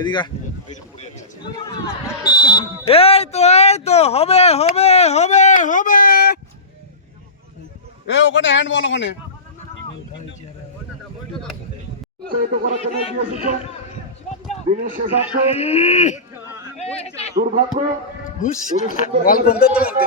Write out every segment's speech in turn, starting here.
এদিকে এই তো এই তো হবে হবে হবে হবে। এ ওখানে হ্যান্ড বল ওখানে। দুর্ভাগ্য। বল। কোনটা তো মারতে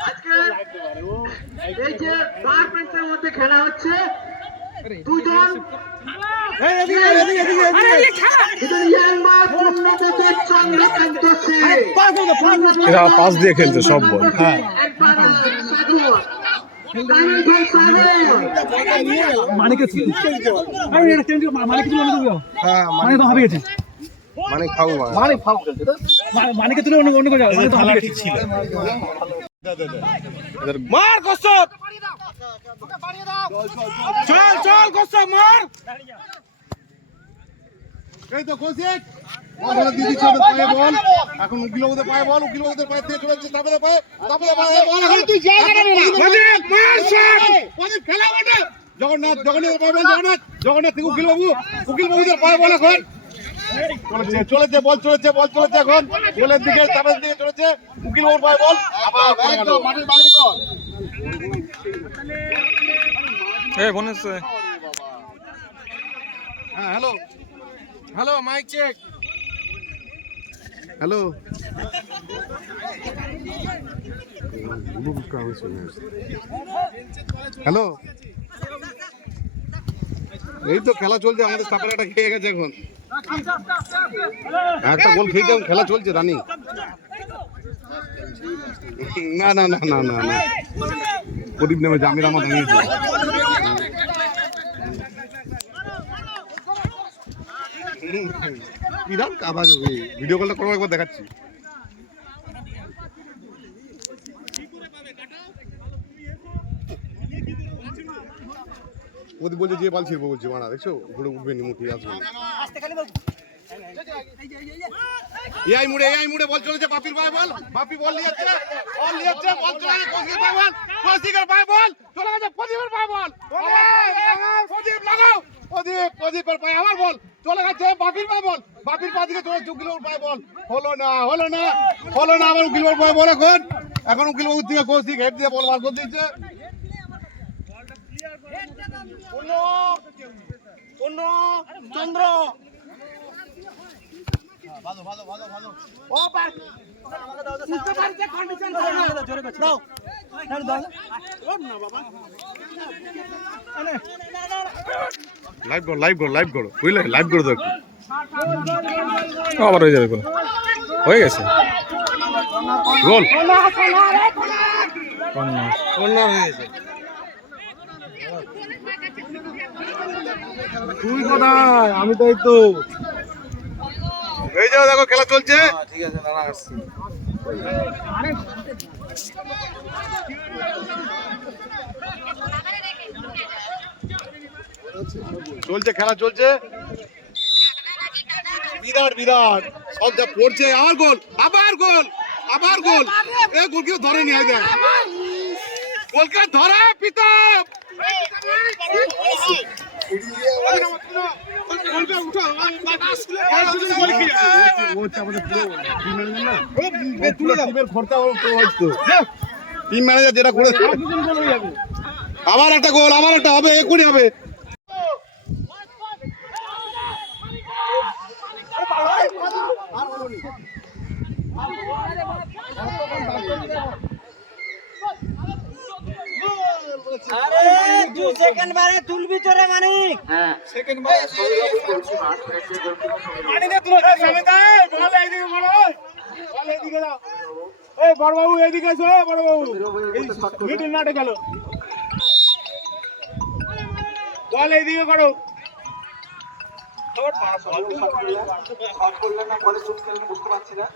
আজকে এই যে মধ্যে খেলা হচ্ছে দুজন পাস দিয়ে খেলছে সব বল হ্যাঁ মানিকে আরে এটা চেঞ্জ মানিকে তুলে অন্য দেবো হ্যাঁ মানে তো হবে গেছে মানে খাব মানে ফাউ মানিকে তুলে অন্য অন্য মার কসব! চল চল কসব মার! এই তো কৌশিক দিদি ছোট পায়ে বল। এখন উকিল ওদের পায়ে বল উকিল ওদের পায়ে দিয়ে চলে যাচ্ছে তারপরে পায়ে তারপরে পায়ে বল। এখন তুই প্রদীপ মার শট প্রদীপ খেলা ওটা জগন্নাথ জগন্নাথ পায়ে বল জগন্নাথ জগন্নাথ থেকে উকিল বাবু উকিল বাবুদের পায়ে বল এখন। চলেছে চলেছে বল চলেছে বল চলেছে এখন। গোলের দিকে চাপের দিকে চলেছে। উকিল বাবুর পায়ে বল। আবার মাঠের বাইরে কর হ্যাঁ hello. Hello mic check hello. Hello. এই তো খেলা চলছে আমাদের সাপের একটা খেয়ে গেছে এখন। একটা গোল এখন খেলা চলছে, রানি। না না না না না না। প্রদীপ নেমে জামির আমার দাঁড়িয়েছে বিরাট ভিডিও কলটা করব, একবার দেখাচ্ছি। প্রদীপ বলছে, যে বল ছিড়বো বলছে, মারা, দেখছ? ঘুরে উঠবে নি মুঠি আসবে এআই মুড়ে এআই মুড়ে বল চলেছে, বাপির পায়ে বল। বাপি বল নিয়ে যাচ্ছে বল নিয়ে যাচ্ছে, বল চলে গেছে কৌশিকের পায়ে বল। কৌশিকের পায়ে বল, চলে গেছে, প্রদীপের পায়ে বল। প্রদীপ লাগাও। প্রদীপ, প্রদীপের পায়ে আমার বল। চলে গেছে, বাপির পায়ে বল। বাপির পা দিকে চলে উকিলের পায়ে বল। হলো না হলো না হলো না আমার উকিলের পায়ে বল এখন। এখন উকিল বাবুর দিকে কৌশিক হেড দিয়ে বল বার করে দিচ্ছে পূর্ণ চন্দ্র। লাইভ করো লাইভ করো লাইভ করো। বুঝলে? লাইভ করে দাও একটু। আবার হয়ে যাবে গোল হয়ে গেছে। গোল। কন্যা তুই কোথায়? আমি তো তো। এই যাও দেখো খেলা চলছে। ঠিক আছে দাঁড়া আসছি। চলছে খেলা চলছে। বিরাট বিরাট। সব যা পড়ছে আর গোল আবার গোল আবার গোল। এ গোল কেউ ধরে টিম ম্যানেজার যেটা করে আবার একটা গোল আবার একটা হবে এক্ষুনি হবে। বড়বাবু এদিকে এসো বড়বাবু। মিটিং নাটে গেল বল এইদিকে করো। পাস হলো শট করলেন শট করলেন না বলে চুপ করলেন বুঝতে পারছি না।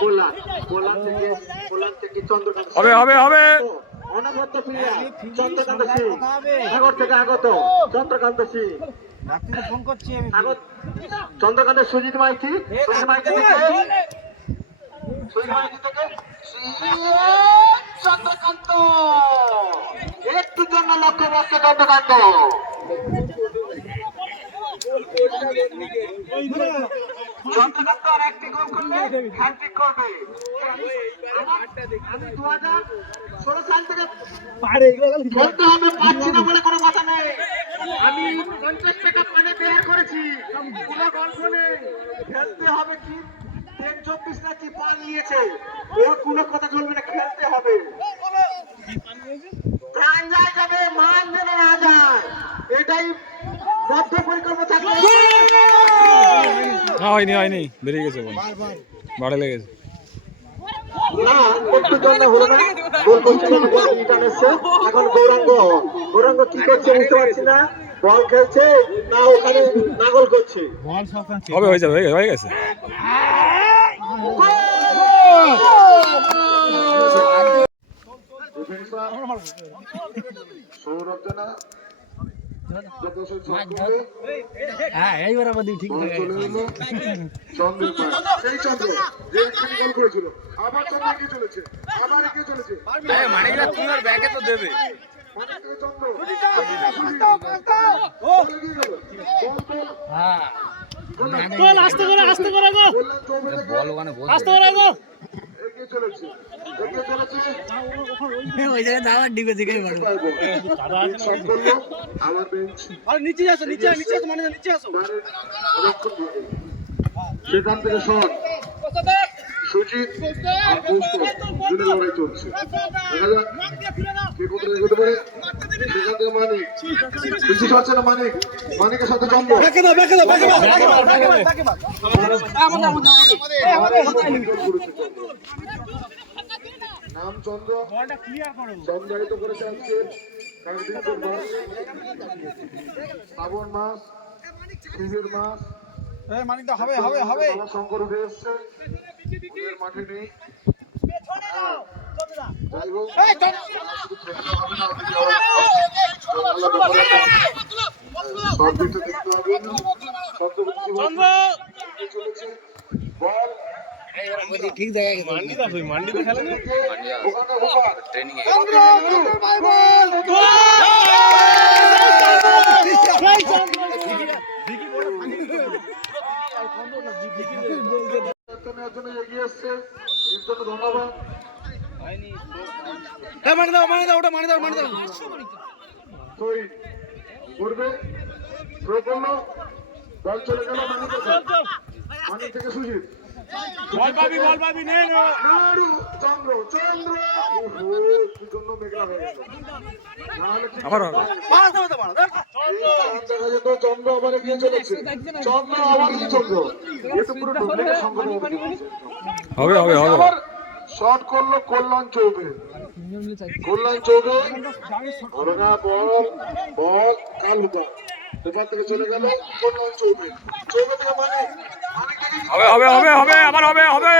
কল্যাণ কল্যাণ থেকে কল্যাণ থেকে চন্দ্রকান্ত হবে হবে হবে। অনবদ্য প্রিয়া চন্দ্রকান্ত সিং। সাগর থেকে আগত। চন্দ্রকান্ত সিং। ফোন করছি আমি। আগত চন্দ্রকান্ত সুজিত মাইতি। সুজিত মাইতি থেকে সুজিত মাইতি থেকে চন্দ্রকান্ত। একটু জন্য লক্ষ্য রাখছে চন্দ্রকান্ত। চন্দ্রকান্ত আর একটি গোল করলে করবে। আমি দু হাজার ষোলো সাল হবে পাচ্ছি না বলে কোনো কথা নেই। আমি পঞ্চাশ টাকা পানে বের করেছি। কোনো গল্প নেই। খেলতে হবে কি? চব্বিশ পান নিয়েছে। ওর কোনো কথা চলবে না খেলতে হবে। প্রাণ যায় যাবে মান যেন না যায়। এটাই বদ্ধ পরিকল্পনা থাকবে। না হয়নি হয়নি। বেরিয়ে গেছে বাড়ে লেগেছে না একটু জন্য হলো না। গোল করছে না গোল রিটার্ন এসছে। এখন গৌরাঙ্গ গৌরাঙ্গ কি করছে বুঝতে পারছি না। বল খেলছে না ওখানে নাগল করছে। হবে হয়ে যাবে গেছে, হয়ে গেছে। সৌরভ জানা যত সব শট করবে হ্যাঁ এইবার ব্যাগে তো দেবে। হ্যাঁ আস্তে করে আস্তে করে গো আস্তে করে গো চলেছে ওই জায়গায় ডিবে দিকে বাড়ো বেঞ্চ আর নিচে আসো নিচে নিচে আসো মানে নিচে আসো। সেখান থেকে শট সুজিত আর কৌস্তব দুটো লড়াই চলছে। দেখা যাক কে কোথায় এগোতে পারে। সেখান থেকে মানিক। বেশি ছাড়ছে না মানিক? মানিকের সাথে চন্দ্র। সংজ্ঞায়িত করে চাচ্ছে কার্তিকের মাস। শ্রাবণ মাস শিবের মাস। মানিক হবে হবে হবে। বাবা শঙ্কর উঠে এসছে। মাঠে নেই। যাই হোক হবে। সব দিকটা দেখতে সব চলেছে। বল। ঠিক জায়গায় মানে দাও মানে দাও ওটা মানে দাও মানে দাও করবে বল চলে গেল থেকে সুজিত। বল পাবি বল পাবি নে চন্দ্র চন্দ্র। কি জন্য মেঘলা হয়ে গেল আবার হবে। পাঁচ দাও দাও দেখা চন্দ্র আবার এগিয়ে চলেছে চন্দ্র আবার এগিয়ে চন্দ্র পুরো ডুপ্লিকেট হবে হবে হবে। শট করল কল্যাণ চৌবে। কল্যাণ চৌবে। হবে না বল বল কালুকা এবার থেকে চলে গেল কল্যাণ চৌবে। চৌবে থেকে মানে মানে হবে হবে হবে হবে আবার হবে হবে।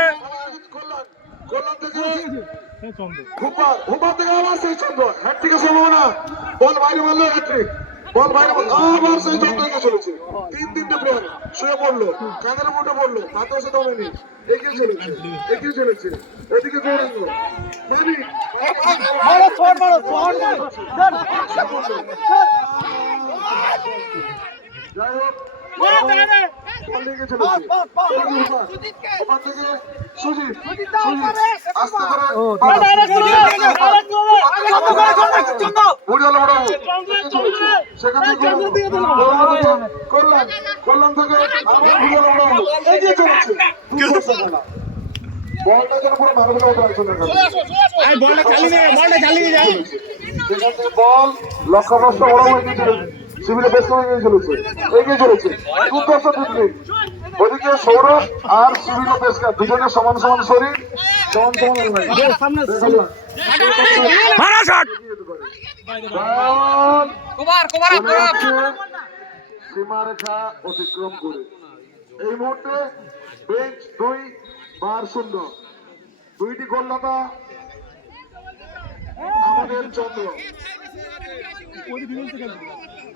বল বাইরে মারলো হ্যাট্রিক বল বাইরে আবার সেই চন্দ্র এগিয়ে চলেছে। তিন তিনটে প্লেয়ার শুয়ে পড়ল কাঁধের মুঠে পড়ল তাতেও সে দমেনি এগিয়ে চলেছে এগিয়ে চলেছে। এদিকে গৌরাঙ্গ মানি মারো মারো মারো। যাই হোক বল থেকে কল্যাণ কল্যাণ থেকে আবার বুড়িয়ালা বড়াবো এগিয়ে চলেছে। বলটা যেন পুরো মারবেলা মতো একজন আই বলটা চালিয়ে বলটা চালিয়ে যা বল লক্ষ্যভ্রষ্ট বড়াবো এগিয়ে বেশ সময় এগিয়ে চলেছে। এগিয়ে চলেছে। দুর্দর্শ দুর্দিন ওদিকে সৌরভ আর শিবির পেশকার দুজনের সমান সমান শরীর। সমান সমান সামনে মারা শট কুমার কুমার সীমারেখা অতিক্রম করে। এই মুহূর্তে বেঞ্চ দুই বার শূন্য। দুইটি গোলদাতা আমাদের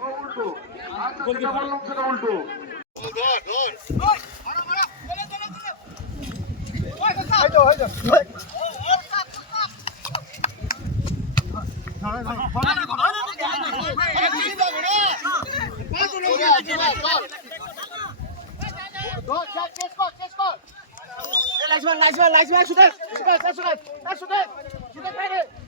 ও উল্টো আচ্ছা যেটা বললাম সেটা উল্টো শুধু শুধু শুধু শুধু ভাই রে শুধু ভাই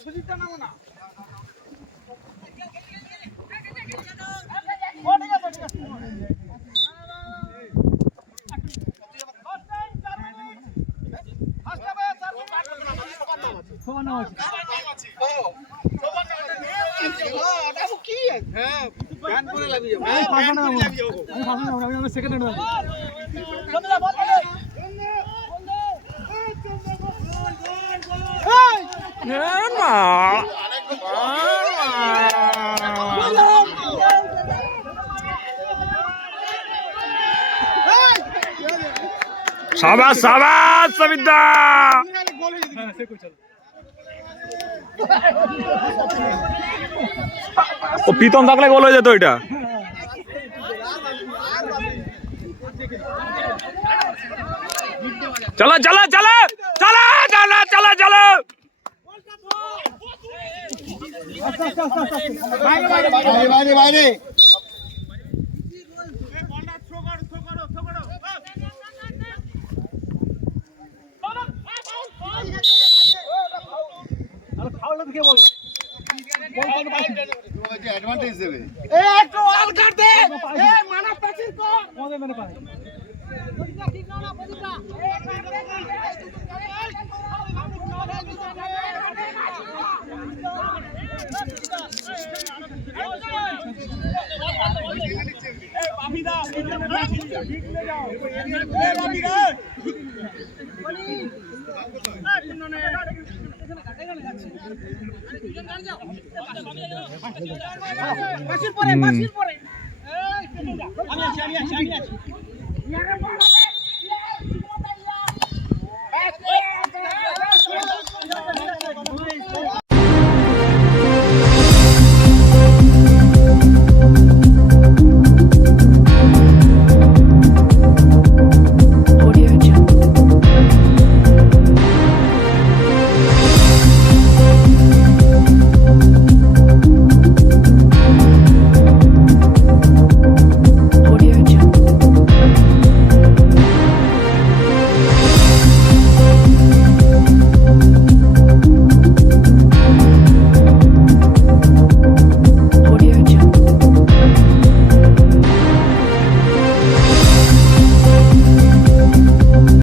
সুজিতটা নামো না ও আছে ঠিক আছে সবার নাম আছে আমি সাবাস সাবাস সবিতা হ্যাঁ সে কই চল? ও পিতন থাকলে গোল হয়ে যেত এটা চলো চলো চলো চলো চলো চলো চলো। বাইরে বাইরে বাইরে আর দেবে। এ একটু আল কাট দে। এ মানা প্যাচির কো পরে পরে।